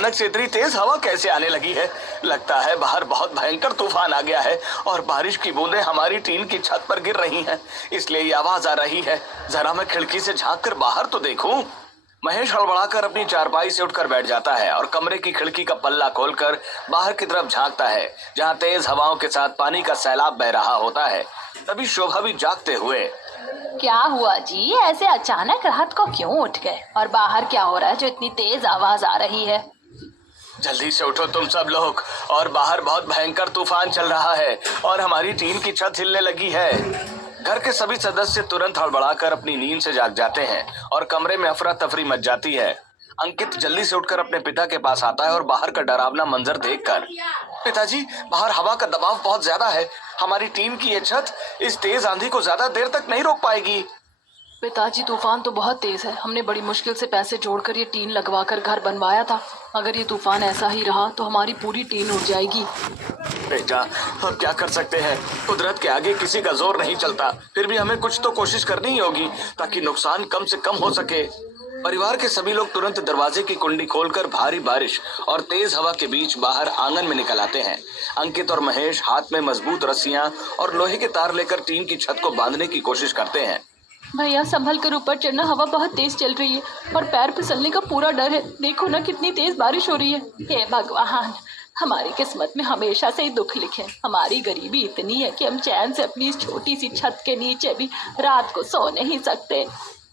अचानक से इतनी तेज हवा कैसे आने लगी है? लगता है बाहर बहुत भयंकर तूफान आ गया है और बारिश की बूंदें हमारी टीन की छत पर गिर रही हैं, इसलिए ये आवाज आ रही है। जरा मैं खिड़की से झांक कर बाहर तो देखूं। महेश हड़बड़ाकर अपनी चारपाई से उठकर बैठ जाता है और कमरे की खिड़की का पल्ला खोलकर बाहर की तरफ झांकता है, जहां तेज हवाओं के साथ पानी का सैलाब बह रहा होता है। तभी शोभा भी जागते हुए, क्या हुआ जी, ऐसे अचानक रात को क्यों उठ गए? और बाहर क्या हो रहा है जो इतनी तेज आवाज आ रही है? जल्दी से उठो तुम सब लोग, और बाहर बहुत भयंकर तूफान चल रहा है और हमारी टीन की छत हिलने लगी है। घर के सभी सदस्य तुरंत हड़बड़ाकर अपनी नींद से जाग जाते हैं और कमरे में अफरा तफरी मच जाती है। अंकित जल्दी से उठकर अपने पिता के पास आता है और बाहर का डरावना मंजर देखकर, पिताजी, बाहर हवा का दबाव बहुत ज्यादा है। हमारी टीन की ये छत इस तेज आंधी को ज्यादा देर तक नहीं रोक पाएगी। पिताजी, तूफान तो बहुत तेज है। हमने बड़ी मुश्किल से पैसे जोड़कर ये टीन लगवाकर घर बनवाया था। अगर ये तूफान ऐसा ही रहा तो हमारी पूरी टीन उड़ जाएगी। बेटा, अब क्या कर सकते हैं? कुदरत के आगे किसी का जोर नहीं चलता। फिर भी हमें कुछ तो कोशिश करनी ही होगी ताकि नुकसान कम से कम हो सके। परिवार के सभी लोग तुरंत दरवाजे की कुंडी खोलकर भारी बारिश और तेज हवा के बीच बाहर आंगन में निकल आते हैं। अंकित और महेश हाथ में मजबूत रस्सियां और लोहे के तार लेकर टीन की छत को बांधने की कोशिश करते हैं। भैया, संभल कर ऊपर चढ़ना, हवा बहुत तेज चल रही है और पैर फिसलने का पूरा डर है। देखो ना कितनी तेज बारिश हो रही है। हे भगवान, हमारी किस्मत में हमेशा से ही दुख लिखे। हमारी गरीबी इतनी है कि हम चैन से अपनी इस छोटी सी छत के नीचे भी रात को सो नहीं सकते।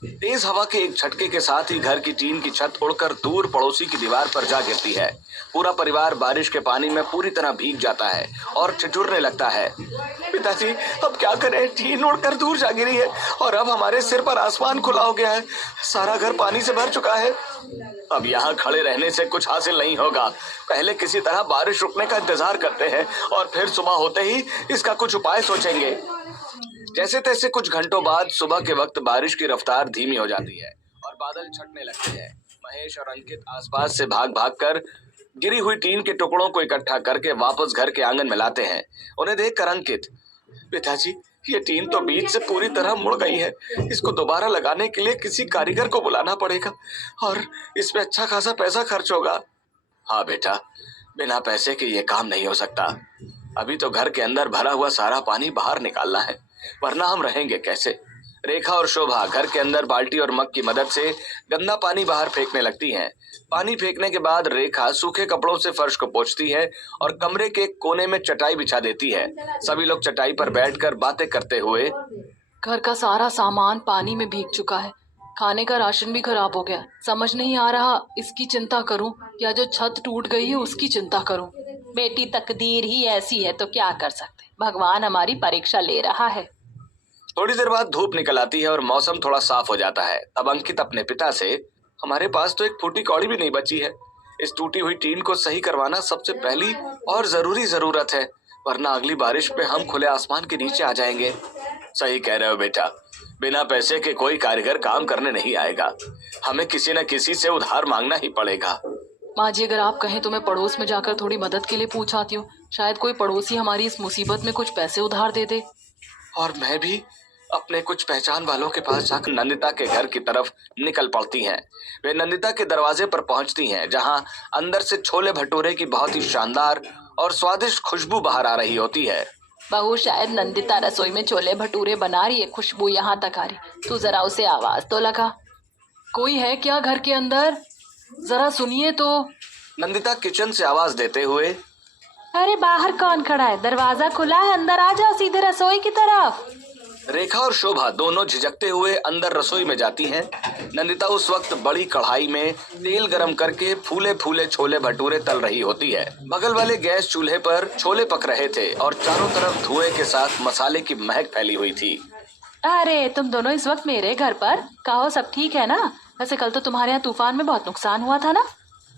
तेज हवा के एक झटके के साथ ही घर की टीन की छत उड़कर दूर पड़ोसी की दीवार पर जा गिरती है। पूरा परिवार बारिश के पानी में पूरी तरह भीग जाता है और ठिठुरने लगता है। पिताजी, अब क्या करें? टीन उड़कर दूर जा गिरी है और अब हमारे सिर पर आसमान खुला हो गया है। सारा घर पानी से भर चुका है। अब यहाँ खड़े रहने से कुछ हासिल नहीं होगा। पहले किसी तरह बारिश रुकने का इंतजार करते हैं और फिर सुबह होते ही इसका कुछ उपाय सोचेंगे। जैसे तैसे कुछ घंटों बाद सुबह के वक्त बारिश की रफ्तार धीमी हो जाती है और बादल छटने लगते हैं। महेश और अंकित आसपास से भाग भाग कर गिरी हुई टीन के टुकड़ों को इकट्ठा करके वापस घर के आंगन में लाते हैं। उन्हें देखकर अंकित, पिताजी, ये टीन तो बीच से पूरी तरह मुड़ गई है। इसको दोबारा लगाने के लिए किसी कारीगर को बुलाना पड़ेगा और इसमें अच्छा खासा पैसा खर्च होगा। हाँ बेटा, बिना पैसे के ये काम नहीं हो सकता। अभी तो घर के अंदर भरा हुआ सारा पानी बाहर निकालना है, वरना हम रहेंगे कैसे? रेखा और शोभा घर के अंदर बाल्टी और मग की मदद से गंदा पानी बाहर फेंकने लगती हैं। पानी फेंकने के बाद रेखा सूखे कपड़ों से फर्श को पोंछती है और कमरे के एक कोने में चटाई बिछा देती है। सभी लोग चटाई पर बैठकर बातें करते हुए, घर का सारा सामान पानी में भीग चुका है। खाने का राशन भी खराब हो गया। समझ नहीं आ रहा इसकी चिंता करूं या जो छत टूट गई है उसकी चिंता करूं। बेटी, तकदीर ही ऐसी है तो क्या कर सकते। भगवान हमारी परीक्षा ले रहा है। थोड़ी देर बाद धूप निकल आती है और मौसम थोड़ा साफ हो जाता है। तब अंकित अपने पिता से, हमारे पास तो एक फूटी कौड़ी भी नहीं बची है। इस टूटी हुई टीन को सही करवाना सबसे पहली और जरूरी जरूरत है, वरना अगली बारिश पे हम खुले आसमान के नीचे आ जाएंगे। सही कह रहे हो बेटा, बिना पैसे के कोई कारीगर काम करने नहीं आएगा। हमें किसी न किसी से उधार मांगना ही पड़ेगा। माँ जी, अगर आप कहें तो मैं पड़ोस में जाकर थोड़ी मदद के लिए पूछ आती हूँ। शायद कोई पड़ोसी हमारी इस मुसीबत में कुछ पैसे उधार दे दे। और मैं भी अपने कुछ पहचान वालों के पास जाकर नंदिता के घर की तरफ निकल पड़ती हैं। वे नंदिता के दरवाजे पर पहुंचती हैं, जहां अंदर से छोले भटूरे की बहुत ही शानदार और स्वादिष्ट खुशबू बाहर आ रही होती है। बहू, शायद नंदिता रसोई में छोले भटूरे बना रही है। खुशबू यहाँ तक आ रही। तू जरा उसे आवाज तो लगा। कोई है क्या घर के अंदर? जरा सुनिए तो। नंदिता किचन से आवाज देते हुए, अरे बाहर कौन खड़ा है? दरवाजा खुला है, अंदर आ जाओ सीधे रसोई की तरफ। रेखा और शोभा दोनों झिझकते हुए अंदर रसोई में जाती हैं। नंदिता उस वक्त बड़ी कढ़ाई में तेल गरम करके फूले फूले छोले भटूरे तल रही होती है। बगल वाले गैस चूल्हे पर छोले पक रहे थे और चारों तरफ धुएं के साथ मसाले की महक फैली हुई थी। अरे तुम दोनों इस वक्त मेरे घर पर? कहो सब ठीक है ना? वैसे कल तो तुम्हारे यहाँ तूफान में बहुत नुकसान हुआ था ना?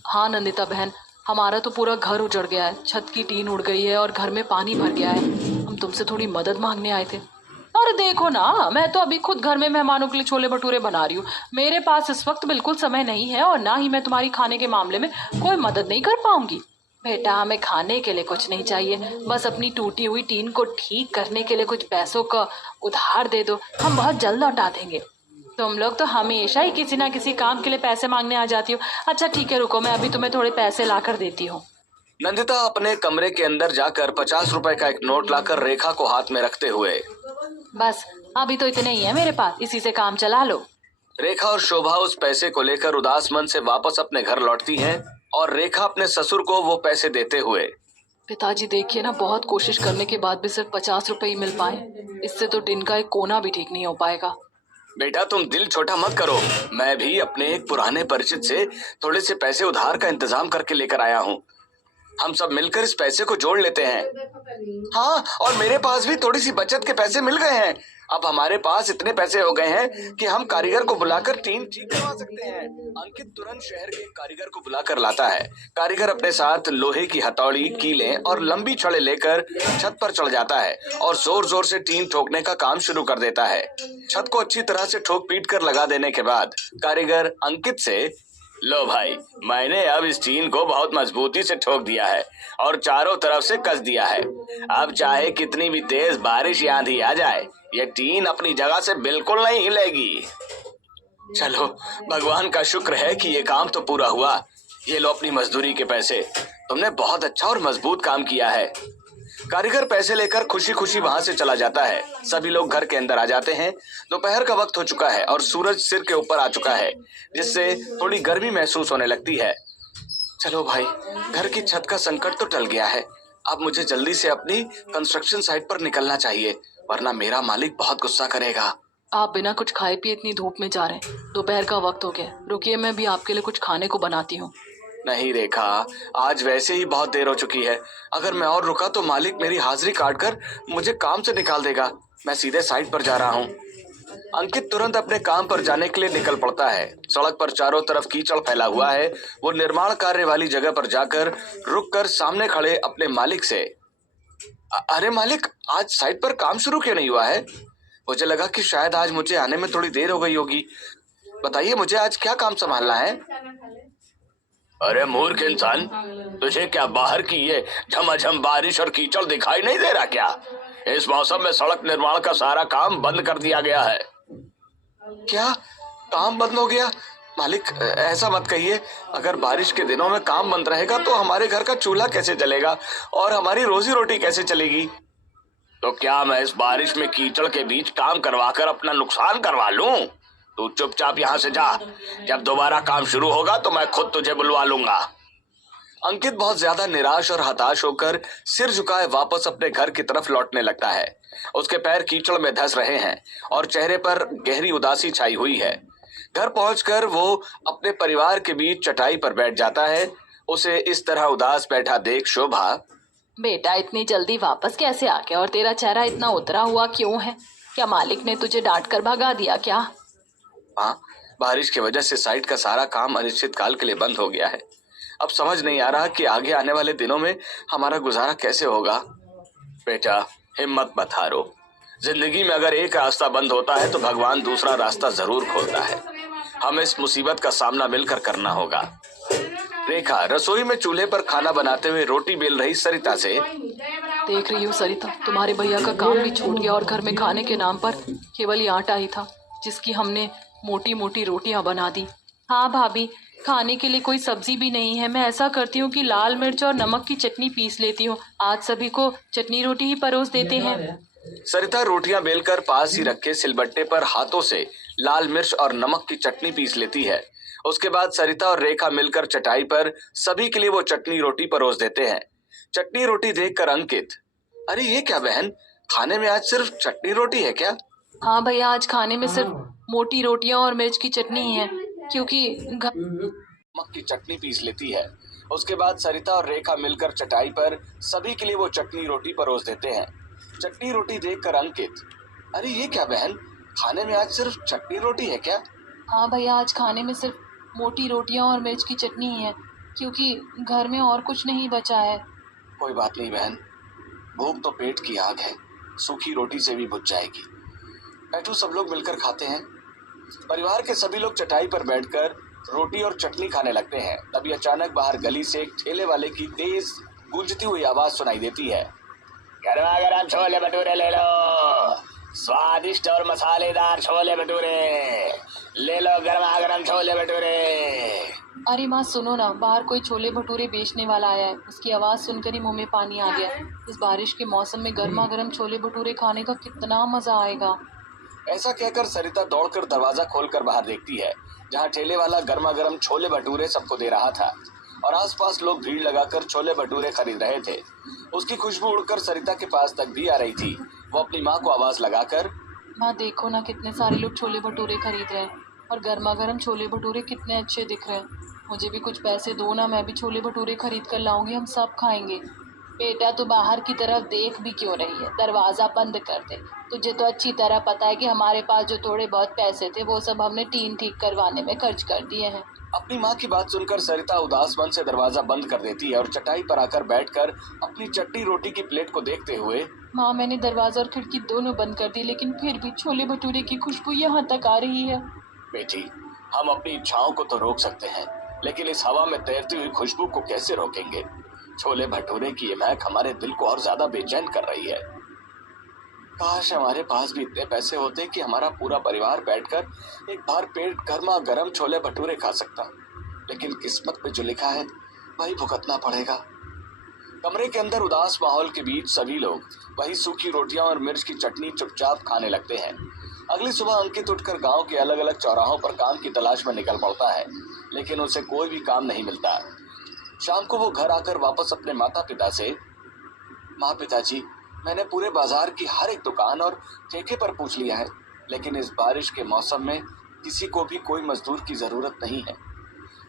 हाँ नंदिता बहन, हमारा तो पूरा घर उजड़ गया है। छत की टीन उड़ गई है और घर में पानी भर गया है। हम तुमसे थोड़ी मदद मांगने आए थे। अरे देखो ना, मैं तो अभी खुद घर में मेहमानों के लिए छोले भटूरे बना रही हूँ। मेरे पास इस वक्त बिल्कुल समय नहीं है और ना ही मैं तुम्हारी खाने के मामले में कोई मदद नहीं कर पाऊंगी। बेटा, हमें खाने के लिए कुछ नहीं चाहिए, बस अपनी टूटी हुई टीन को ठीक करने के लिए कुछ पैसों का उधार दे दो। हम बहुत जल्द लौटा देंगे। तुम लोग तो हमेशा ही किसी ना किसी काम के लिए पैसे मांगने आ जाती हो। अच्छा ठीक है, रुको, मैं अभी तुम्हें थोड़े पैसे ला कर देती हूँ। नंदिता अपने कमरे के अंदर जाकर 50 रुपए का एक नोट लाकर रेखा को हाथ में रखते हुए। बस अभी तो इतने ही है मेरे पास, इसी से काम चला लो। रेखा और शोभा उस पैसे को लेकर उदास मन से वापस अपने घर लौटती हैं और रेखा अपने ससुर को वो पैसे देते हुए। पिताजी देखिए ना, बहुत कोशिश करने के बाद भी सिर्फ 50 रुपए ही मिल पाए। इससे तो टिन का एक कोना भी ठीक नहीं हो पाएगा। बेटा तुम दिल छोटा मत करो, मैं भी अपने एक पुराने परिचित से थोड़े से पैसे उधार का इंतजाम करके लेकर आया हूँ। हम सब मिलकर इस पैसे को जोड़ लेते हैं। हाँ, और मेरे पास भी थोड़ी सी बचत के पैसे मिल गए हैं। अब हमारे पास इतने पैसे हो गए हैं कि हम कारीगर को बुलाकर टीन ठीक करवा सकते हैं। अंकित तुरंत शहर के एक कारीगर को बुलाकर लाता है। कारीगर अपने साथ लोहे की हथौड़ी, कीलें और लंबी छड़ें लेकर छत पर चढ़ जाता है और जोर जोर से टीन ठोकने का काम शुरू कर देता है। छत को अच्छी तरह से ठोक पीट कर लगा देने के बाद कारीगर अंकित से, लो भाई, मैंने अब इस टीन को बहुत मजबूती से ठोक दिया है और चारों तरफ से कस दिया है। अब चाहे कितनी भी तेज बारिश या आंधी आ जाए, ये टीन अपनी जगह से बिल्कुल नहीं हिलेगी। चलो, भगवान का शुक्र है कि ये काम तो पूरा हुआ। ये लो अपनी मजदूरी के पैसे, तुमने बहुत अच्छा और मजबूत काम किया है। कारीगर पैसे लेकर खुशी खुशी वहां से चला जाता है। सभी लोग घर के अंदर आ जाते हैं। दोपहर का वक्त हो चुका है और सूरज सिर के ऊपर आ चुका है, जिससे थोड़ी गर्मी महसूस होने लगती है। चलो भाई, घर की छत का संकट तो टल गया है। अब मुझे जल्दी से अपनी कंस्ट्रक्शन साइट पर निकलना चाहिए, वरना मेरा मालिक बहुत गुस्सा करेगा। आप बिना कुछ खाए पिए इतनी धूप में जा रहे हैं? दोपहर का वक्त हो गया, रुकिए, मैं भी आपके लिए कुछ खाने को बनाती हूँ। नहीं रेखा, आज वैसे ही बहुत देर हो चुकी है। अगर मैं और रुका तो मालिक मेरी हाजिरी काट कर मुझे काम से निकाल देगा। मैं सीधे साइट पर जा रहा हूँ। अंकित तुरंत अपने काम पर जाने के लिए निकल पड़ता है। सड़क पर चारों तरफ कीचड़ फैला हुआ है। वो निर्माण कार्य वाली जगह पर जाकर रुककर सामने खड़े अपने मालिक से, अरे मालिक, आज साइट पर काम शुरू क्यों नहीं हुआ है? मुझे लगा कि शायद आज मुझे आने में थोड़ी देर हो गई होगी। बताइए, मुझे आज क्या काम संभालना है? अरे मूर्ख इंसान, तुझे क्या बाहर की ये झमाझम बारिश और कीचड़ दिखाई नहीं दे रहा क्या? इस मौसम में सड़क निर्माण का सारा काम बंद कर दिया गया है। क्या काम बंद हो गया? मालिक, ऐसा मत कहिए। अगर बारिश के दिनों में काम बंद रहेगा तो हमारे घर का चूल्हा कैसे जलेगा और हमारी रोजी रोटी कैसे चलेगी? तो क्या मैं इस बारिश में कीचड़ के बीच काम करवा कर अपना नुकसान करवा लूं? तू चुपचाप यहाँ से जा। जब दोबारा काम शुरू होगा तो मैं खुद तुझे बुलवा लूंगा। अंकित बहुत ज्यादा निराश और हताश होकर सिर झुकाए वापस अपने घर की तरफ लौटने लगता है। उसके पैर कीचड़ में धंस रहे हैं और चेहरे पर गहरी उदासी छाई हुई है। घर पहुंचकर वो अपने परिवार के बीच चटाई पर बैठ जाता है। उसे इस तरह उदास बैठा देख शोभा, बेटा, इतनी जल्दी वापस कैसे आ गया और तेरा चेहरा इतना उतरा हुआ क्यों है? क्या मालिक ने तुझे डांट कर भगा दिया क्या? हाँ, बारिश की वजह से साइट का सारा काम अनिश्चित काल के लिए बंद हो गया है। अब समझ नहीं आ रहा कि आगे आने वाले दिनों में हमारा गुजारा कैसे होगा। बेटा, हिम्मत मत हारो। जिंदगी में अगर एक रास्ता बंद होता है तो भगवान दूसरा रास्ता जरूर खोलता है। हमें इस मुसीबत का सामना मिलकर करना होगा। रेखा रसोई में चूल्हे पर खाना बनाते हुए रोटी बेल रही सरिता से, देख रही हूँ सरिता, तुम्हारे भैया का काम भी छूट गया और घर में खाने के नाम पर केवल ये आटा ही था जिसकी हमने मोटी मोटी रोटियां बना दी। हाँ भाभी, खाने के लिए कोई सब्जी भी नहीं है। मैं ऐसा करती हूँ कि लाल मिर्च और नमक की चटनी पीस लेती हूँ। आज सभी को चटनी रोटी ही परोस देते हैं। सरिता रोटियां बेलकर पास ही रखे सिलबट्टे पर हाथों से लाल मिर्च और नमक की चटनी पीस लेती है। उसके बाद सरिता और रेखा मिलकर चटाई पर सभी के लिए वो चटनी रोटी परोस देते हैं। चटनी रोटी देखकर अंकित, अरे ये क्या बहन, खाने में आज सिर्फ चटनी रोटी है क्या? हाँ भैया, आज खाने में सिर्फ मोटी रोटियां और मिर्च की चटनी ही है, क्योंकि नमक की चटनी पीस लेती है। उसके बाद सरिता और रेखा मिलकर चटाई पर सभी के लिए वो चटनी रोटी परोस देते हैं। चटनी रोटी देखकर अंकित, अरे ये क्या बहन, खाने में आज सिर्फ चटनी रोटी है क्या? हाँ भैया, आज खाने में सिर्फ मोटी रोटियां और मिर्च की चटनी ही है, क्योंकि घर में और कुछ नहीं बचा है। कोई बात नहीं बहन, भूख तो पेट की आग है, सूखी रोटी से भी बुझ जाएगी। बैठो, सब लोग मिलकर खाते हैं। परिवार के सभी लोग चटाई पर बैठकर रोटी और चटनी खाने लगते हैं। तभी अचानक बाहर गली से एक ठेले वाले की तेज गूंजती हुई आवाज सुनाई देती है, गरमा गरम छोले भटूरे ले लो। स्वादिष्ट और मसालेदार छोले भटूरे, ले लो गर्मा गर्म छोले भटूरे। अरे माँ सुनो ना, बाहर कोई छोले भटूरे बेचने वाला आया है। उसकी आवाज़ सुनकर ही मुंह में पानी आ गया। इस बारिश के मौसम में गर्मा गर्म छोले भटूरे खाने का कितना मज़ा आएगा। ऐसा कहकर सरिता दौड़कर दरवाजा खोलकर बाहर देखती है, जहाँ ठेले वाला गर्मा गर्म छोले भटूरे सबको दे रहा था और आसपास लोग भीड़ लगाकर छोले भटूरे खरीद रहे थे। उसकी खुशबू उड़कर सरिता के पास तक भी आ रही थी। वो अपनी माँ को आवाज लगाकर, माँ देखो ना, कितने सारे लोग छोले भटूरे खरीद रहे हैं और गर्मा गर्म छोले भटूरे कितने अच्छे दिख रहे हैं। मुझे भी कुछ पैसे दो ना, मैं भी छोले भटूरे खरीद कर लाऊंगी, हम सब खाएंगे। बेटा तू बाहर की तरफ देख भी क्यों रही है, दरवाज़ा बंद कर दे। तुझे तो अच्छी तरह पता है कि हमारे पास जो थोड़े बहुत पैसे थे वो सब हमने टीन ठीक करवाने में खर्च कर दिए हैं। अपनी माँ की बात सुनकर सरिता उदास मन से दरवाजा बंद कर देती है और चटाई पर आकर बैठकर अपनी चट्टी रोटी की प्लेट को देखते हुए, माँ मैंने दरवाज़ा और खिड़की दोनों बंद कर दी, लेकिन फिर भी छोले भटूरे की खुशबू यहाँ तक आ रही है। बेटी, हम अपनी इच्छाओं को तो रोक सकते हैं, लेकिन इस हवा में तैरती हुई खुशबू को कैसे रोकेंगे। छोले भटूरे की ये महक हमारे दिल को और ज्यादा बेचैन कर रही है। काश हमारे पास भी इतने पैसे होते कि हमारा पूरा परिवार बैठकर एक बार पेट गर्मा गर्म छोले भटूरे खा सकता, लेकिन किस्मत में जो लिखा है वही भुगतना पड़ेगा। कमरे के अंदर उदास माहौल के बीच सभी लोग वही सूखी रोटियां और मिर्च की चटनी चुपचाप खाने लगते हैं। अगली सुबह अंकित उठकर गांव के अलग अलग चौराहों पर काम की तलाश में निकल पड़ता है, लेकिन उसे कोई भी काम नहीं मिलता। शाम को वो घर आकर वापस अपने माता पिता से, माँ पिताजी, मैंने पूरे बाजार की हर एक दुकान और ठेके पर पूछ लिया है, लेकिन इस बारिश के मौसम में किसी को भी कोई मजदूर की जरूरत नहीं है।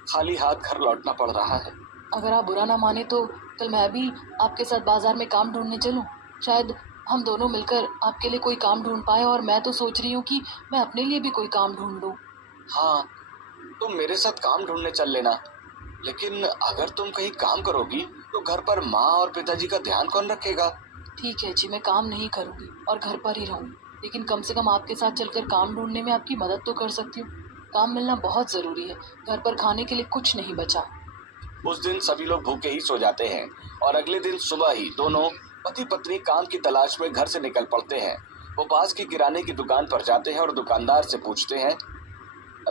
खाली हाथ घर लौटना पड़ रहा है। अगर आप बुरा ना माने तो कल मैं भी आपके साथ बाजार में काम ढूंढने चलूं। शायद हम दोनों मिलकर आपके लिए कोई काम ढूंढ पाए, और मैं तो सोच रही हूँ कि मैं अपने लिए भी कोई काम ढूंढ लूँ। हाँ, तुम मेरे साथ काम ढूंढने चल लेना, लेकिन अगर तुम कहीं काम करोगी तो घर पर माँ और पिताजी का ध्यान कौन रखेगा। ठीक है जी, मैं काम नहीं करूँगी और घर पर ही रहूँगी, लेकिन कम से कम आपके साथ चलकर काम ढूंढने में आपकी मदद तो कर सकती हूँ। काम मिलना बहुत ज़रूरी है, घर पर खाने के लिए कुछ नहीं बचा। उस दिन सभी लोग भूखे ही सो जाते हैं और अगले दिन सुबह ही दोनों पति पत्नी काम की तलाश में घर से निकल पड़ते हैं। वो पास की किराने की दुकान पर जाते हैं और दुकानदार से पूछते हैं,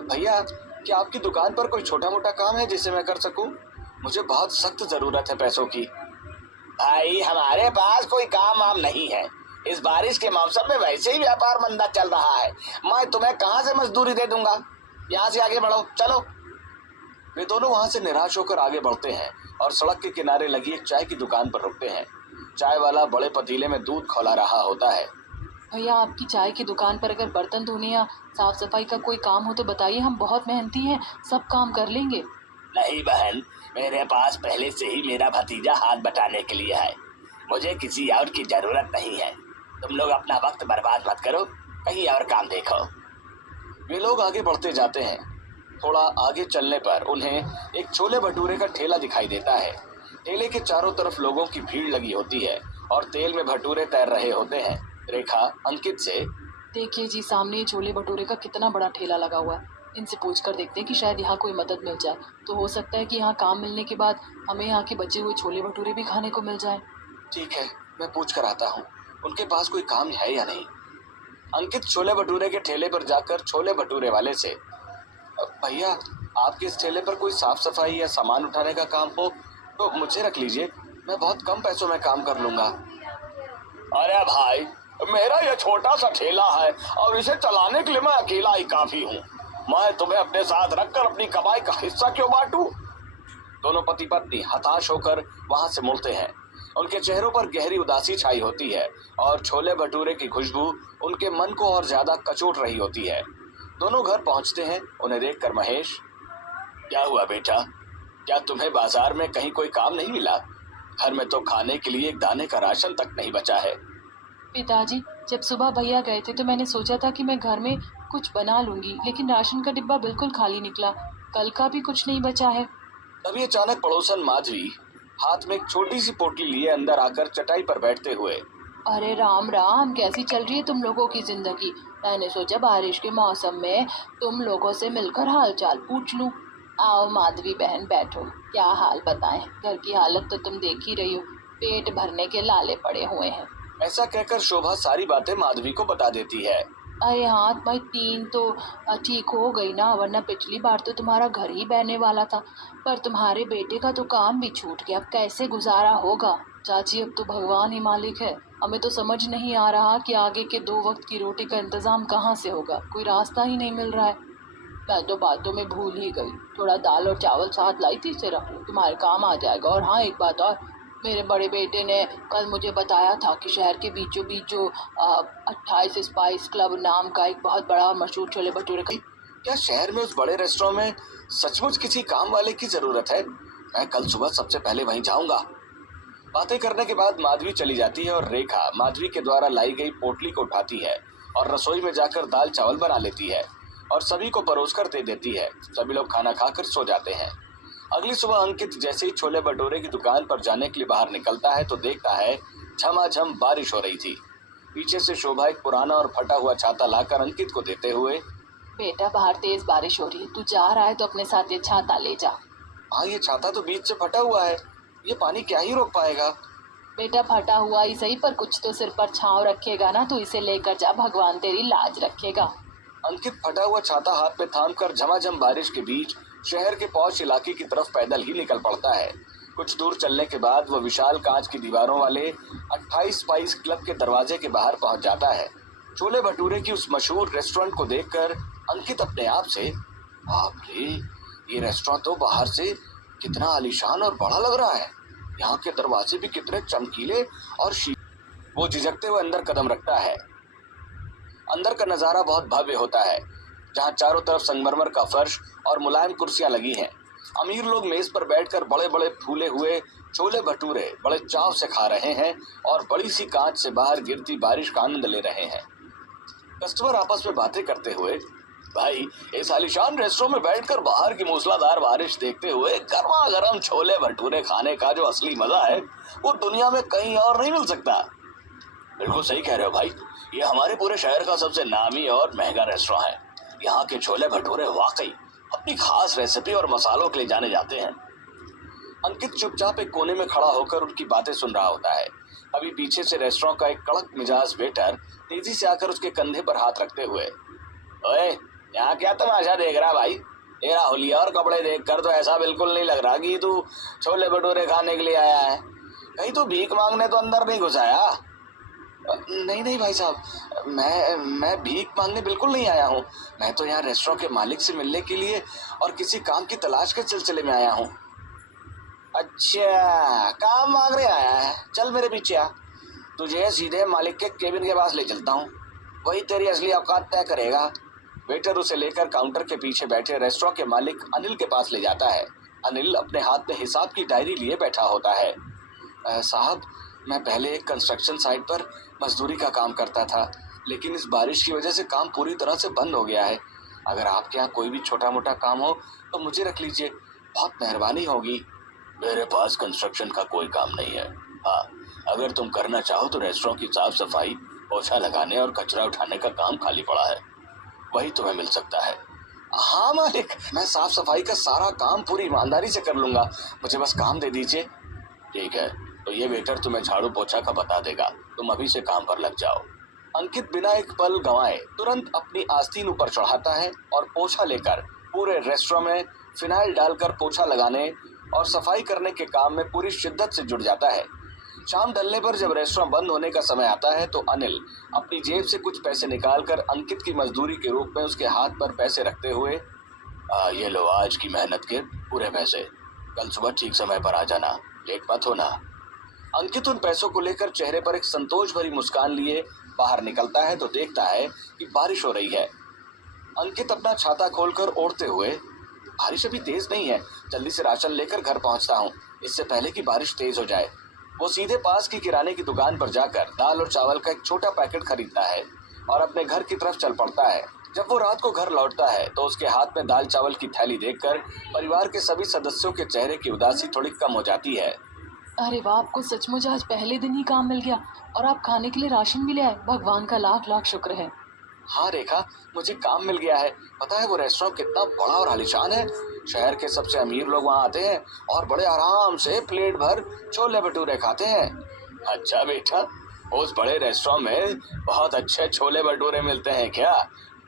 भैया, क्या आपकी दुकान पर कोई छोटा मोटा काम है जिसे मैं कर सकूं? मुझे बहुत सख्त जरूरत है पैसों की। भाई, हमारे पास कोई काम वाम नहीं है। इस बारिश के मौसम में वैसे ही व्यापार मंदा चल रहा है। मैं तुम्हें कहाँ से मजदूरी दे दूंगा। यहाँ से आगे बढ़ो, चलो। वे दोनों वहां से निराश होकर आगे बढ़ते हैं और सड़क के किनारे लगी एक चाय की दुकान पर रुकते हैं। चाय वाला बड़े पतीले में दूध खौला रहा होता है। भैया, आपकी चाय की दुकान पर अगर बर्तन धोने या साफ सफाई का कोई काम हो तो बताइए, हम बहुत मेहनती हैं, सब काम कर लेंगे। नहीं बहन, मेरे पास पहले से ही मेरा भतीजा हाथ बटाने के लिए है। मुझे किसी और की जरूरत नहीं है। तुम लोग अपना वक्त बर्बाद मत करो, कहीं और काम देखो। वे लोग आगे बढ़ते जाते हैं। थोड़ा आगे चलने पर उन्हें एक छोले भटूरे का ठेला दिखाई देता है। ठेले के चारों तरफ लोगों की भीड़ लगी होती है और तेल में भटूरे तैर रहे होते हैं। रेखा अंकित से, देखिए जी, सामने ये छोले भटूरे का कितना बड़ा ठेला लगा हुआ है। इनसे पूछ कर देखते हैं कि शायद यहाँ कोई मदद मिल जाए। तो हो सकता है कि यहाँ काम मिलने के बाद हमें यहाँ के बचे हुए छोले भटूरे भी खाने को मिल जाए। ठीक है, मैं पूछ कर आता हूँ उनके पास कोई काम है या नहीं। अंकित छोले भटूरे के ठेले पर जाकर छोले भटूरे वाले से, भैया, आपके इस ठेले पर कोई साफ सफाई या सामान उठाने का काम हो तो मुझे रख लीजिए, मैं बहुत कम पैसों में काम कर लूंगा। अरे भाई, मेरा ये छोटा सा ठेला है और इसे चलाने के लिए मैं अकेला ही काफी हूँ। मैं तुम्हें अपने साथ रखकर अपनी कमाई का हिस्सा क्यों बांटूं? दोनों पति पत्नी हताश होकर वहां से मुड़ते हैं। उनके चेहरों पर गहरी उदासी छाई होती है और छोले भटूरे की खुशबू उनके मन को और ज्यादा कचोट रही होती है। दोनों घर पहुंचते हैं। उन्हें देखकर महेश, क्या हुआ बेटा, क्या तुम्हें बाजार में कहीं कोई काम नहीं मिला? घर में तो खाने के लिए एक दाने का राशन तक नहीं बचा है। पिताजी, जब सुबह भैया गए थे तो मैंने सोचा था कि मैं घर में कुछ बना लूंगी, लेकिन राशन का डिब्बा बिल्कुल खाली निकला। कल का भी कुछ नहीं बचा है। तभी अचानक पड़ोसन माधवी हाथ में एक छोटी सी पोटली लिए अंदर आकर चटाई पर बैठते हुए, अरे राम राम, कैसी चल रही है तुम लोगों की जिंदगी? मैंने सोचा बारिश के मौसम में तुम लोगों से मिलकर हाल चाल पूछ लूं। आओ माधवी बहन, बैठो। क्या हाल बताएं, घर की हालत तो तुम देख ही रही हो, पेट भरने के लाले पड़े हुए हैं। ऐसा कहकर शोभा सारी बातें माधवी को बता देती है। अरे हाँ भाई, टीन तो ठीक हो गई ना, वरना पिछली बार तो तुम्हारा घर ही बहने वाला था। पर तुम्हारे बेटे का तो काम भी छूट गया, अब कैसे गुजारा होगा। चाची, अब तो भगवान ही मालिक है। हमें तो समझ नहीं आ रहा कि आगे के 2 वक्त की रोटी का इंतजाम कहाँ से होगा, कोई रास्ता ही नहीं मिल रहा है। मैं तो बातों में भूल ही गई, थोड़ा दाल और चावल साथ लाई थी, इसे रख लो, तुम्हारे काम आ जाएगा। और हाँ, एक बात और, मेरे बड़े बेटे ने कल मुझे बताया था कि शहर के बीचों बीच जो 28 स्पाइस क्लब नाम का एक बहुत बड़ा मशहूर छोले भटूरे का। क्या शहर में उस बड़े रेस्टोरेंट में सचमुच किसी काम वाले की जरूरत है? मैं कल सुबह सबसे पहले वहीं जाऊंगा। बातें करने के बाद माधवी चली जाती है और रेखा माधवी के द्वारा लाई गई पोटली को उठाती है और रसोई में जाकर दाल चावल बना लेती है और सभी को परोसकर दे देती है। सभी लोग खाना खाकर सो जाते हैं। अगली सुबह अंकित जैसे ही छोले भटूरे की दुकान पर जाने के लिए बाहर निकलता है तो देखता है झमाझम बारिश हो रही थी। पीछे से शोभा एक पुराना और फटा हुआ छाता लाकर अंकित को देते हुए, बेटा, बाहर तेज बारिश हो रही है, तू जा रहा है तो अपने साथ ये छाता ले जा। हाँ, ये छाता तो बीच से फटा हुआ है, ये पानी क्या ही रोक पाएगा। बेटा, फटा हुआ ही सही, पर कुछ तो सिर पर छांव रखेगा ना, तू इसे लेकर जा, भगवान तेरी लाज रखेगा। अंकित फटा हुआ छाता हाथ में थामकर झमाझम बारिश के बीच शहर के पौष इलाके की तरफ पैदल ही निकल पड़ता है। कुछ दूर चलने के बाद वह विशाल कांच की दीवारों वाले 28 स्पाइस क्लब के दरवाजे के बाहर पहुंच जाता है। छोले भटूरे की उस मशहूर रेस्टोरेंट को देखकर अंकित अपने आप से, बाप रे, ये रेस्टोरेंट तो बाहर से कितना आलीशान और बड़ा लग रहा है। यहाँ के दरवाजे भी कितने चमकीले और वो झिझकते हुए अंदर कदम रखता है। अंदर का नजारा बहुत भव्य होता है, जहाँ चारों तरफ संगमरमर का फर्श और मुलायम कुर्सियां लगी हैं। अमीर लोग मेज पर बैठकर बड़े बड़े फूले हुए छोले भटूरे बड़े चाव से खा रहे हैं और बड़ी सी कांच से बाहर गिरती बारिश का आनंद ले रहे हैं। कस्टमर आपस में बातें करते हुए, भाई, इस आलीशान रेस्टोरेंट में बैठकर बाहर की मूसलाधार बारिश देखते हुए गर्मा गर्म छोले भटूरे खाने का जो असली मजा है वो दुनिया में कहीं और नहीं मिल सकता। बिल्कुल सही कह रहे हो भाई, ये हमारे पूरे शहर का सबसे नामी और महंगा रेस्टोरेंट है। यहाँ के छोले भटूरे वाकई अपनी खास रेसिपी और मसालों के लिए जाने जाते हैं। अंकित चुपचाप एक कोने में खड़ा होकर उनकी बातें सुन रहा होता है। अभी पीछे से रेस्टोरेंट का एक कड़क मिजाज वेटर तेजी से आकर उसके कंधे पर हाथ रखते हुए, ओए, यहाँ क्या तमाशा देख रहा भाई? तेरा हुलिया और कपड़े देखकर तो ऐसा बिल्कुल नहीं लग रहा कि तू छोले भटूरे खाने के लिए आया है। कहीं तू भीख मांगने तो अंदर नहीं घुसाया? नहीं नहीं भाई साहब, मैं भीख मांगने बिल्कुल नहीं आया हूँ। मैं तो यहाँ रेस्टोरेंट के मालिक से मिलने के लिए और किसी काम की तलाश के सिलसिले में आया हूँ। अच्छा, काम मांगने आया है? चल मेरे पीछे आ, तुझे सीधे मालिक के केबिन के पास ले चलता हूँ, वही तेरी असली औकात तय करेगा। वेटर उसे लेकर काउंटर के पीछे बैठे रेस्टोरेंट के मालिक अनिल के पास ले जाता है। अनिल अपने हाथ में हिसाब की डायरी लिए बैठा होता है। साहब, मैं पहले एक कंस्ट्रक्शन साइट पर मजदूरी का काम करता था, लेकिन इस बारिश की वजह से काम पूरी तरह से बंद हो गया है। अगर आपके यहाँ कोई भी छोटा मोटा काम हो तो मुझे रख लीजिए, बहुत मेहरबानी होगी। मेरे पास कंस्ट्रक्शन का कोई काम नहीं है। हाँ, अगर तुम करना चाहो तो रेस्टोरेंट की साफ सफाई, पोछा लगाने और कचरा उठाने का काम खाली पड़ा है, वही तुम्हें मिल सकता है। हाँ मालिक, मैं साफ सफाई का सारा काम पूरी ईमानदारी से कर लूंगा, मुझे बस काम दे दीजिए। ठीक है, तो ये वेटर तुम्हें झाड़ू पोछा का बता देगा, तुम अभी से काम पर लग जाओ। अंकित बिना एक पल गंवाए तुरंत अपनी आस्तीन ऊपर चढ़ाता है और पोछा लेकर पूरे रेस्टोरेंट में फिनाइल डालकर पोछा लगाने और सफाई करने के काम में पूरी शिद्दत से जुट जाता है। शाम ढलने पर जब रेस्टोरेंट बंद होने का समय आता है तो अनिल अपनी जेब से कुछ पैसे निकालकर अंकित की मजदूरी के रूप में उसके हाथ पर पैसे रखते हुए, ये लो आज की मेहनत के पूरे पैसे, कल सुबह ठीक समय पर आ जाना, लेट मत होना। अंकित उन पैसों को लेकर चेहरे पर एक संतोष भरी मुस्कान लिए बाहर निकलता है तो देखता है कि बारिश हो रही है। अंकित अपना छाता खोलकर ओढ़ते हुए, बारिश अभी तेज नहीं है, जल्दी से राशन लेकर घर पहुंचता हूँ, इससे पहले कि बारिश तेज हो जाए। वो सीधे पास की किराने की दुकान पर जाकर दाल और चावल का एक छोटा पैकेट खरीदता है और अपने घर की तरफ चल पड़ता है। जब वो रात को घर लौटता है तो उसके हाथ में दाल चावल की थैली देखकर परिवार के सभी सदस्यों के चेहरे की उदासी थोड़ी कम हो जाती है। अरे वाह, आपको सचमुच आज पहले दिन ही काम मिल गया और आप खाने के लिए राशन भी ले आए, भगवान का लाख लाख शुक्र है। हाँ रेखा, मुझे काम मिल गया है। पता है वो रेस्टोरेंट कितना बड़ा और आलीशान है? शहर के सबसे अमीर लोग वहाँ आते हैं और बड़े आराम से प्लेट भर छोले भटूरे खाते हैं। अच्छा बेटा, उस बड़े रेस्टोरेंट में बहुत अच्छे छोले भटूरे मिलते हैं क्या,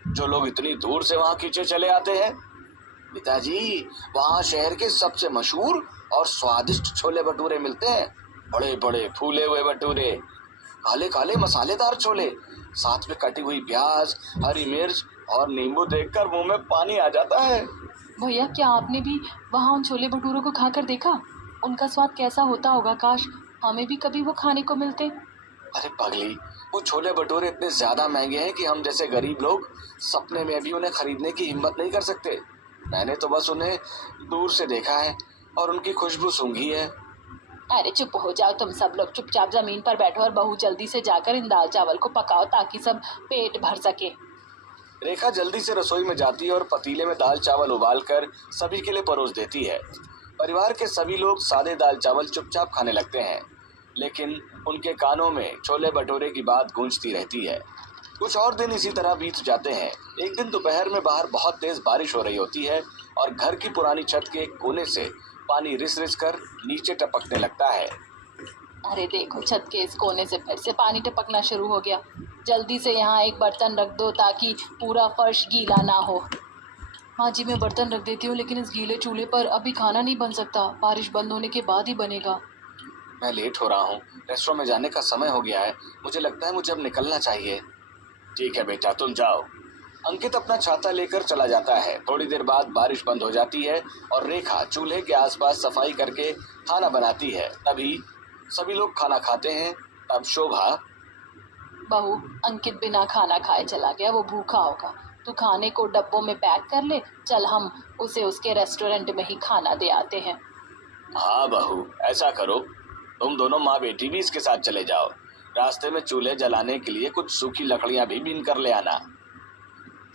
जो लोग इतनी दूर से वहाँ खींचे चले आते हैं? पिताजी, वहाँ शहर के सबसे मशहूर और स्वादिष्ट छोले भटूरे मिलते हैं। बड़े बड़े फूले हुए भटूरे, काले काले मसालेदार छोले, साथ में कटी हुई प्याज, हरी मिर्च और नींबू देखकर मुंह में पानी आ जाता है। भैया क्या आपने भी वहाँ उन छोले भटूरों को खाकर देखा? उनका स्वाद कैसा होता होगा, काश हमें भी कभी वो खाने को मिलते। अरे पगली, वो छोले भटूरे इतने ज्यादा महंगे हैं कि हम जैसे गरीब लोग सपने में भी उन्हें खरीदने की हिम्मत नहीं कर सकते। मैंने तो बस उन्हें दूर से देखा है और उनकी खुशबू सूंघी है। अरे चुप हो जाओ तुम सब लोग, चुपचाप जमीन पर बैठो और बहू जल्दी से जाकर इन दाल चावल को पकाओ ताकि सब पेट भर सके। रेखा जल्दी से रसोई में जाती है और पतीले में दाल चावल उबालकर सभी के लिए परोस देती है। परिवार के सभी लोग सादे दाल चावल चुपचाप खाने लगते हैं, लेकिन उनके कानों में छोले भटूरे की बात गूंजती रहती है। कुछ और दिन इसी तरह बीत जाते हैं। एक दिन दोपहर में बाहर बहुत तेज बारिश हो रही होती है और घर की पुरानी छत के एक कोने से पानी रिस रिस कर नीचे टपकने लगता है। अरे देखो, छत के इस कोने से फिर से पानी टपकना शुरू हो गया। जल्दी से यहाँ एक बर्तन रख दो ताकि पूरा फर्श गीला ना हो। हाँ जी, मैं बर्तन रख देती हूँ, लेकिन इस गीले चूल्हे पर अभी खाना नहीं बन सकता, बारिश बंद होने के बाद ही बनेगा। मैं लेट हो रहा हूँ, रेस्टोरेंट में जाने का समय हो गया है। मुझे लगता है मुझे अब निकलना चाहिए। ठीक है बेटा, तुम जाओ। अंकित अपना छाता लेकर चला जाता है। थोड़ी देर बाद बारिश बंद हो जाती है और रेखा चूल्हे के आसपास सफाई करके खाना बनाती है। तभी सभी लोग खाना खाते हैं। तब शोभा, बहू, अंकित बिना खाना खाए चला गया, वो भूखा होगा। तू खाने को डब्बों में पैक कर ले, चल हम उसे उसके रेस्टोरेंट में ही खाना दे आते हैं। हाँ बहू, ऐसा करो, तुम दोनों माँ बेटी भी इसके साथ चले जाओ। रास्ते में चूल्हे जलाने के लिए कुछ सूखी लकड़ियां भी बीन कर ले आना।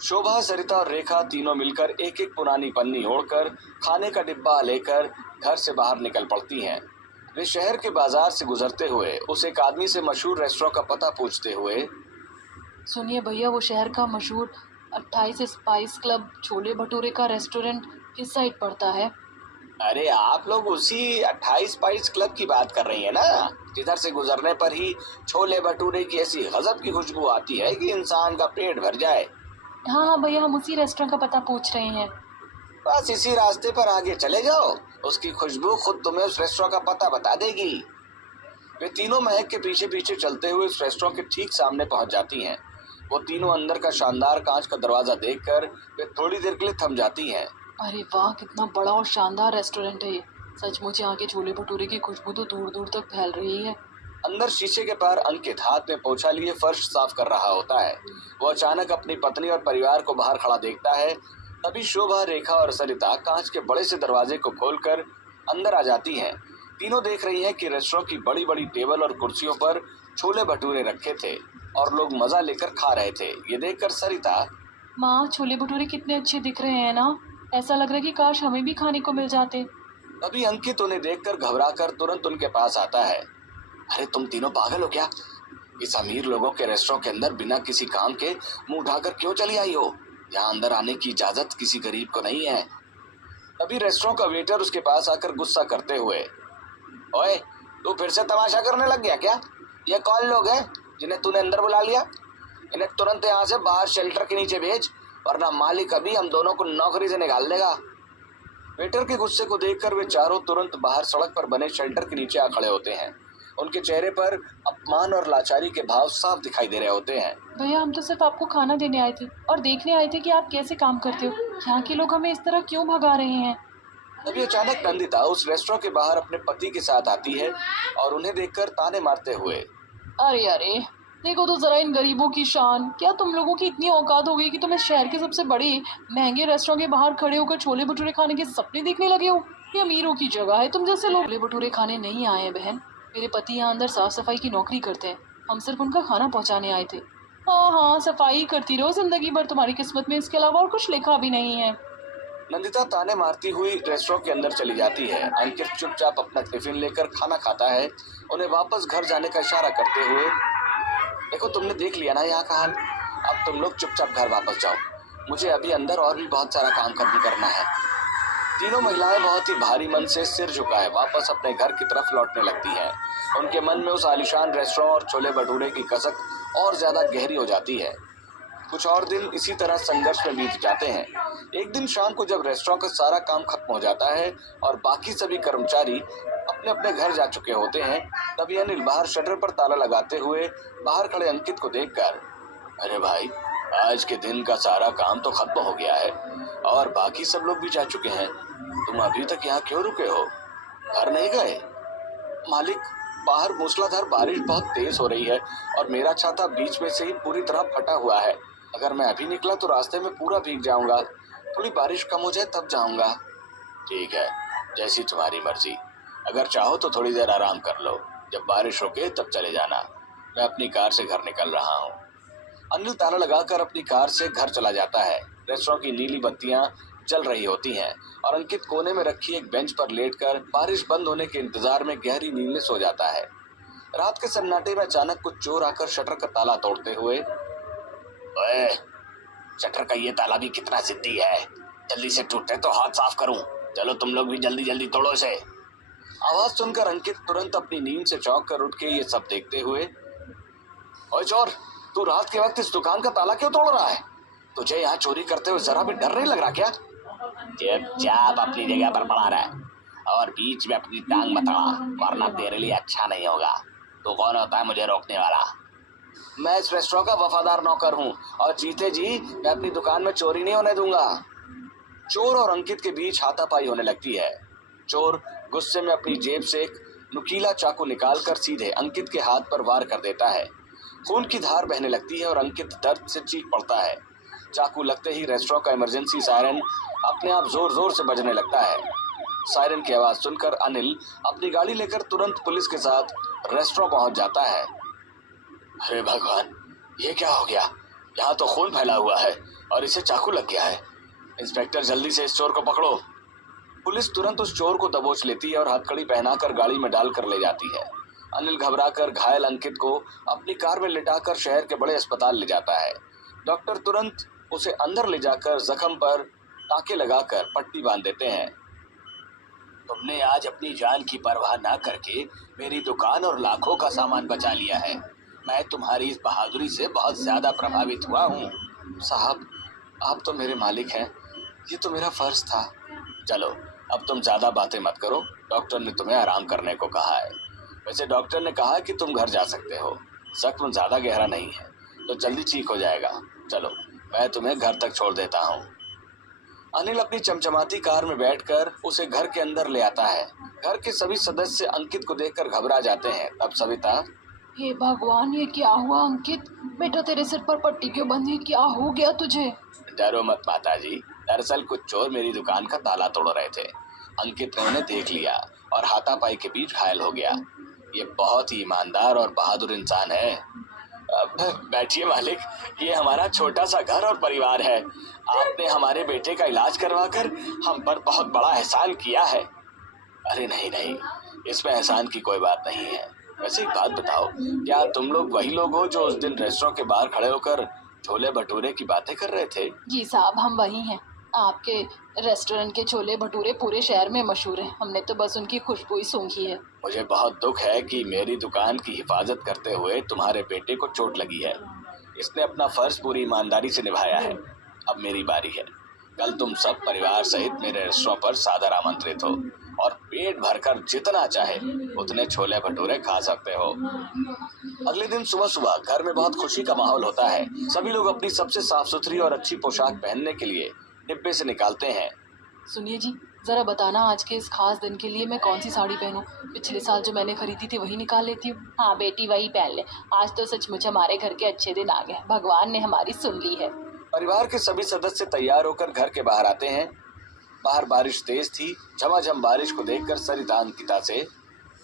शोभा, सरिता और रेखा तीनों मिलकर एक एक पुरानी पन्नी ओढ़कर खाने का डिब्बा लेकर घर से बाहर निकल पड़ती हैं। वे शहर के बाजार से गुजरते हुए उस एक आदमी से मशहूर रेस्टोरेंट का पता पूछते हुए, सुनिए भैया, वो शहर का मशहूर 28 स्पाइस क्लब छोले भटूरे का रेस्टोरेंट किस साइड पड़ता है? अरे आप लोग उसी 28 स्पाइस क्लब की बात कर रही है ना, जिधर से गुजरने पर ही छोले भटूरे की ऐसी गजब की खुशबू आती है कि इंसान का पेट भर जाए। हाँ हाँ भैया, हम उसी रेस्टोरेंट का पता पूछ रहे हैं। बस इसी रास्ते पर आगे चले जाओ, उसकी खुशबू खुद तुम्हें उस रेस्टोरेंट का पता बता देगी। वे तीनों महक के पीछे पीछे चलते हुए उस रेस्टोरेंट के ठीक सामने पहुंच जाती हैं। वो तीनों अंदर का शानदार कांच का दरवाजा देखकर वे थोड़ी देर के लिए थम जाती हैं। अरे वाह, कितना बड़ा और शानदार रेस्टोरेंट है ये। सचमुच यहाँ के छोले भटूरे की खुशबू तो दूर दूर तक फैल रही है। अंदर शीशे के पार अंकित हाथ में पोछा लिए फर्श साफ कर रहा होता है। वो अचानक अपनी पत्नी और परिवार को बाहर खड़ा देखता है। तभी शोभा, रेखा और सरिता कांच के बड़े से दरवाजे को खोलकर अंदर आ जाती हैं। तीनों देख रही हैं कि रेस्टोरेंट की बड़ी बड़ी टेबल और कुर्सियों पर छोले भटूरे रखे थे और लोग मजा लेकर खा रहे थे। ये देखकर सरिता, माँ, छोले भटूरे कितने अच्छे दिख रहे हैं ना, ऐसा लग रहा है कि काश हमें भी खाने को मिल जाते। तभी अंकित उन्हें देखकर घबराकर तुरंत उनके पास आता है। अरे तुम तीनों पागल हो क्या? इस अमीर लोगों के रेस्टोरेंट के अंदर बिना किसी काम के मुंह उठाकर क्यों चली आई हो? यहाँ अंदर आने की इजाजत किसी गरीब को नहीं है। तभी रेस्टोरेंट का वेटर उसके पास आकर गुस्सा करते हुए, ओए, तू फिर से तमाशा करने लग गया क्या? ये कौन लोग हैं जिन्हें तूने अंदर बुला लिया? इन्हें तुरंत यहाँ से बाहर शेल्टर के नीचे भेज, वरना मालिक अभी हम दोनों को नौकरी से निकाल देगा। वेटर के गुस्से को देखकर वे चारों तुरंत बाहर सड़क पर बने शेल्टर के नीचे आ खड़े होते हैं। उनके चेहरे पर अपमान और लाचारी के भाव साफ दिखाई दे रहे होते हैं। भैया, हम तो सिर्फ आपको खाना देने आए थे और देखने आए थे कि आप कैसे काम करते हो। यहाँ के लोग हमें इस तरह क्यों भगा रहे हैं? तभी अचानक नंदिता उस रेस्टोरेंट के बाहर अपने पति के साथ आती है और उन्हें देखकर ताने मारते हुए, अरे अरे, देखो तो जरा इन गरीबों की शान। क्या तुम लोगों की इतनी औकात हो गई कि तुम इस शहर के सबसे बड़े महंगे रेस्टोरेंट के बाहर खड़े होकर छोले भटूरे खाने के सपने देखने लगे हो? ये अमीरों की जगह है, तुम जैसे लोग छोले भटूरे खाने नहीं आए हैं बहन। मेरे पति यहाँ अंदर साफ सफाई की नौकरी करते हैं, हम सिर्फ उनका खाना पहुँचाने आए थे। हाँ हाँ, सफाई करती रहो जिंदगी भर, तुम्हारी किस्मत में इसके अलावा और कुछ लिखा भी नहीं है। नंदिता ताने मारती हुई रेस्टोरेंट के अंदर चली जाती है। अंकित चुपचाप अपना टिफिन लेकर खाना खाता है, उन्हें वापस घर जाने का इशारा करते हुए, देखो तुमने देख लिया ना यहाँ का हाल, अब तुम लोग चुपचाप घर वापस जाओ। मुझे अभी अंदर और भी बहुत सारा काम करना है। तीनों महिलाएं बहुत ही भारी मन से सिर झुकाए वापस अपने घर की तरफ लौटने लगती हैं। उनके मन में उस आलीशान रेस्टोरेंट और छोले भटूरे की कसक और ज्यादा गहरी हो जाती है। कुछ और दिन इसी तरह संघर्ष में बीत जाते हैं। एक दिन शाम को जब रेस्टोरेंट का सारा काम खत्म हो जाता है और बाकी सभी कर्मचारी अपने अपने घर जा चुके होते हैं, तभी अनिल बाहर शटर पर ताला लगाते हुए बाहर खड़े अंकित को देखकर, अरे भाई, आज के दिन का सारा काम तो खत्म हो गया है और बाकी सब लोग भी जा चुके हैं। तुम अभी तक यहाँ क्यों रुके हो? घर नहीं गए? मालिक, बाहर मूसलाधार बारिश बहुत तेज हो रही है और मेरा छाता बीच में से ही पूरी तरह फटा हुआ है। अगर मैं अभी निकला तो रास्ते में पूरा भीग जाऊंगा। थोड़ी बारिश कम हो जाए तब जाऊंगा। ठीक है, जैसी तुम्हारी मर्जी। अगर चाहो तो थोड़ी देर आराम कर लो, जब बारिश रुके तब चले जाना। मैं अपनी कार से घर निकल रहा हूँ। अनिल ताला लगाकर अपनी कार से घर चला जाता है। रेस्टोरेंट की नीली बत्तियां जल रही होती हैं और अंकित कोने में रखी एक बेंच पर लेटकर बारिश बंद होने के इंतजार में गहरी नींद में सो जाता है। रात के सन्नाटे में अचानक कुछ चोर आकर शटर का ताला तोड़ते हुए, ओए, शटर का ये ताला भी कितना जिद्दी है, जल्दी से टूटे तो हाथ साफ करूं। चलो तुम लोग भी जल्दी जल्दी तोड़ो इसे। आवाज सुनकर अंकित तुरंत अपनी नींद से चौंक कर उठ के ये सब देखते हुए, ओए चोर, तू रात के वक्त इस दुकान का ताला क्यों तोड़ रहा है? तुझे यहाँ चोरी करते हुए जरा भी डर नहीं लग रहा क्या? चुपचाप अपनी जगह पर पड़ा रहा और बीच में अपनी टांग मत अड़ा, वरना तेरे लिए अच्छा नहीं होगा। तू कौन होता है मुझे रोकने वाला? मैं इस रेस्टोरेंट का वफादार नौकर हूँ और जीते जी मैं अपनी दुकान में चोरी नहीं होने दूंगा। चोर और अंकित के बीच हाथापाई होने लगती है। चोर गुस्से में अपनी जेब से एक नुकीला चाकू निकालकर सीधे अंकित के हाथ पर वार कर देता है। खून की धार बहने लगती है और अंकित दर्द से चीख पड़ता है। चाकू लगते ही रेस्टोरेंट का इमरजेंसी सायरन अपने आप जोर जोर से बजने लगता है। सायरन की आवाज सुनकर अनिल अपनी गाड़ी लेकर तुरंत पुलिस के साथ रेस्टोरेंट पहुंच जाता है। अरे भगवान, ये क्या हो गया? यहाँ तो खून फैला हुआ है और इसे चाकू लग गया है। इंस्पेक्टर, जल्दी से इस चोर को पकड़ो। पुलिस तुरंत उस चोर को दबोच लेती है और हथकड़ी पहनाकर गाड़ी में डालकर ले जाती है। अनिल घबराकर घायल अंकित को अपनी कार में लिटाकर शहर के बड़े अस्पताल ले जाता है। डॉक्टर तुरंत उसे अंदर ले जाकर जख्म पर टाँके लगाकर पट्टी बांध देते हैं। तुमने आज अपनी जान की परवाह ना करके मेरी दुकान और लाखों का सामान बचा लिया है। मैं तुम्हारी इस बहादुरी से बहुत ज्यादा प्रभावित हुआ हूँ। साहब, आप तो मेरे मालिक हैं, ये तो मेरा फर्ज था। चलो, अब तुम ज्यादा बातें मत करो। डॉक्टर ने तुम्हें आराम करने को कहा है। वैसे डॉक्टर ने कहा कि तुम घर जा सकते हो। जख्म ज्यादा गहरा नहीं है तो जल्दी ठीक हो जाएगा। चलो, मैं तुम्हें घर तक छोड़ देता हूँ। अनिल अपनी चमचमाती कार में बैठकर उसे घर के अंदर ले आता है। घर के सभी सदस्य अंकित को देखकर घबरा जाते हैं। तब सविता, हे भगवान, ये क्या हुआ अंकित? बेटा, तेरे सिर पर पट्टी क्यों बंधी? क्या हो गया तुझे? डरो मत माताजी, दरअसल कुछ चोर मेरी दुकान का ताला तोड़ रहे थे। अंकित ने उन्हें देख लिया और हाथापाई के बीच घायल हो गया। ये बहुत ही ईमानदार और बहादुर इंसान है। अब बैठिए मालिक, ये हमारा छोटा सा घर और परिवार है। आपने हमारे बेटे का इलाज करवाकर हम पर बहुत बड़ा एहसान किया है। अरे नहीं नहीं, इसमें एहसान की कोई बात नहीं है। वैसे एक बात बताओ, क्या तुम लोग वही लोग हो जो उस दिन रेस्टोरेंट के बाहर खड़े होकर छोले भटूरे की बातें कर रहे थे? जी साहब, हम वही हैं। आपके रेस्टोरेंट के छोले भटूरे पूरे शहर में मशहूर हैं। हमने तो बस उनकी खुशबू ही सूंघी है। मुझे बहुत दुख है कि मेरी दुकान की हिफाजत करते हुए तुम्हारे बेटे को चोट लगी है। इसने अपना फर्ज पूरी ईमानदारी से निभाया है। अब मेरी बारी है। कल तुम सब परिवार सहित मेरे रेस्टोरेंट पर सादर आमंत्रित हो और पेट भरकर जितना चाहे उतने छोले भटूरे खा सकते हो। अगले दिन सुबह सुबह घर में बहुत खुशी का माहौल होता है। सभी लोग अपनी सबसे साफ सुथरी और अच्छी पोशाक पहनने के लिए डिब्बे से निकालते हैं। सुनिए जी, जरा बताना आज के इस खास दिन के लिए मैं कौन सी साड़ी पहनूं? पिछले साल जो मैंने खरीदी थी वही निकाल लेती हूँ। हाँ बेटी, वही पहन ले। आज तो सचमुच हमारे घर के अच्छे दिन आ गए। भगवान ने हमारी सुन ली है। परिवार के सभी सदस्य तैयार होकर घर के बाहर आते हैं। बाहर बारिश तेज थी। झमाझम बारिश को देखकर सरिता अंकिता से,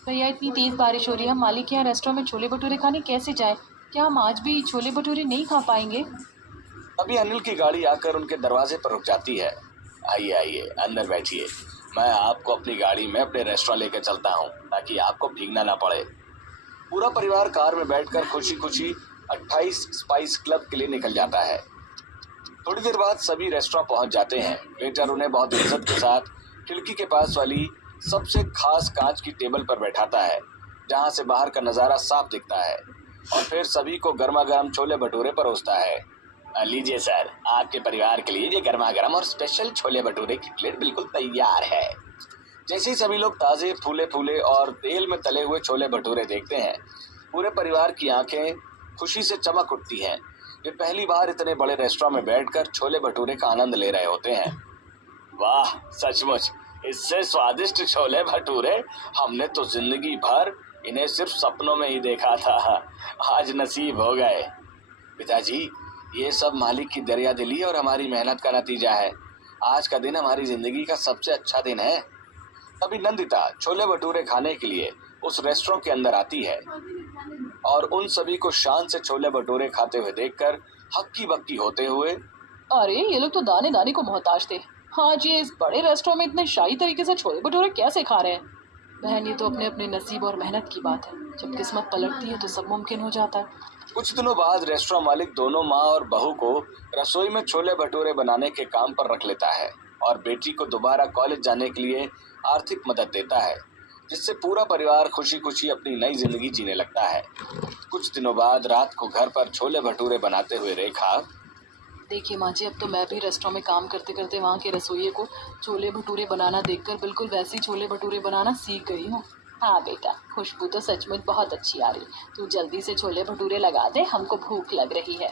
भैया, इतनी तेज बारिश हो रही है, हम मालिक के यहाँ रेस्टोरेंट में छोले भटूरे खाने कैसे जाए? क्या हम आज भी छोले भटूरे नहीं खा पाएंगे? अभी अनिल की गाड़ी आकर उनके दरवाजे पर रुक जाती है। आइए आइए, अंदर बैठिए। मैं आपको अपनी गाड़ी में अपने रेस्टोरेंट लेकर चलता हूँ ताकि आपको भीगना ना पड़े। पूरा परिवार कार में बैठकर खुशी खुशी 28 स्पाइस क्लब के लिए निकल जाता है। थोड़ी देर बाद सभी रेस्टोरेंट पहुंच जाते हैं। वेटर उन्हें बहुत इज्जत के साथ खिड़की के पास वाली सबसे खास कांच की टेबल पर बैठाता है, जहां से बाहर का नजारा साफ दिखता है, और फिर सभी को गर्मा गर्म छोले भटूरे परोसता है। लीजिए सर, आपके परिवार के लिए ये गर्मा गर्म और स्पेशल छोले भटूरे की प्लेट बिल्कुल तैयार है। जैसे ही सभी लोग ताजे फूले फूले और तेल में तले हुए छोले भटूरे देखते हैं, पूरे परिवार की आंखें खुशी से चमक उठती हैं। वे पहली बार इतने बड़े रेस्टोरेंट में बैठकर छोले भटूरे का आनंद ले रहे होते हैं। वाह, सचमुच इससे स्वादिष्ट छोले भटूरे हमने तो जिंदगी भर इन्हें सिर्फ सपनों में ही देखा था, आज नसीब हो गए। पिताजी, ये सब मालिक की दरियादिली और हमारी मेहनत का नतीजा है। आज का दिन हमारी जिंदगी का सबसे अच्छा दिन है। तभी नंदिता छोले भटूरे खाने के लिए उस रेस्टोरेंट के अंदर आती है, और उन सभी को शान से छोले भटूरे खाते हुए देखकर हक्की बक्की होते हुए, अरे ये लोग तो दाने दाने को मोहताज थे। हाँ जी, इस बड़े रेस्टोरेंट में इतने शाही तरीके से छोले भटूरे कैसे खा रहे हैं? बहन, ये तो अपने अपने नसीब और मेहनत की बात है। जब किस्मत पलटती है तो सब मुमकिन हो जाता है। कुछ दिनों बाद रेस्टोरेंट मालिक दोनों माँ और बहू को रसोई में छोले भटूरे बनाने के काम पर रख लेता है, और बेटी को दोबारा कॉलेज जाने के लिए आर्थिक मदद देता है, जिससे पूरा परिवार खुशी खुशी अपनी नई जिंदगी जीने लगता है। कुछ दिनों बाद रात को घर पर छोले भटूरे बनाते हुए रेखा, देखिए माँ जी, अब तो मैं भी रेस्टोरेंट में काम करते करते वहाँ के रसोइये को छोले भटूरे बनाना देखकर बिल्कुल वैसे ही छोले भटूरे बनाना सीख गई हूँ। हाँ बेटा, खुशबू तो सचमुच बहुत अच्छी आ रही। तू जल्दी से छोले भटूरे लगा दे, हमको भूख लग रही है।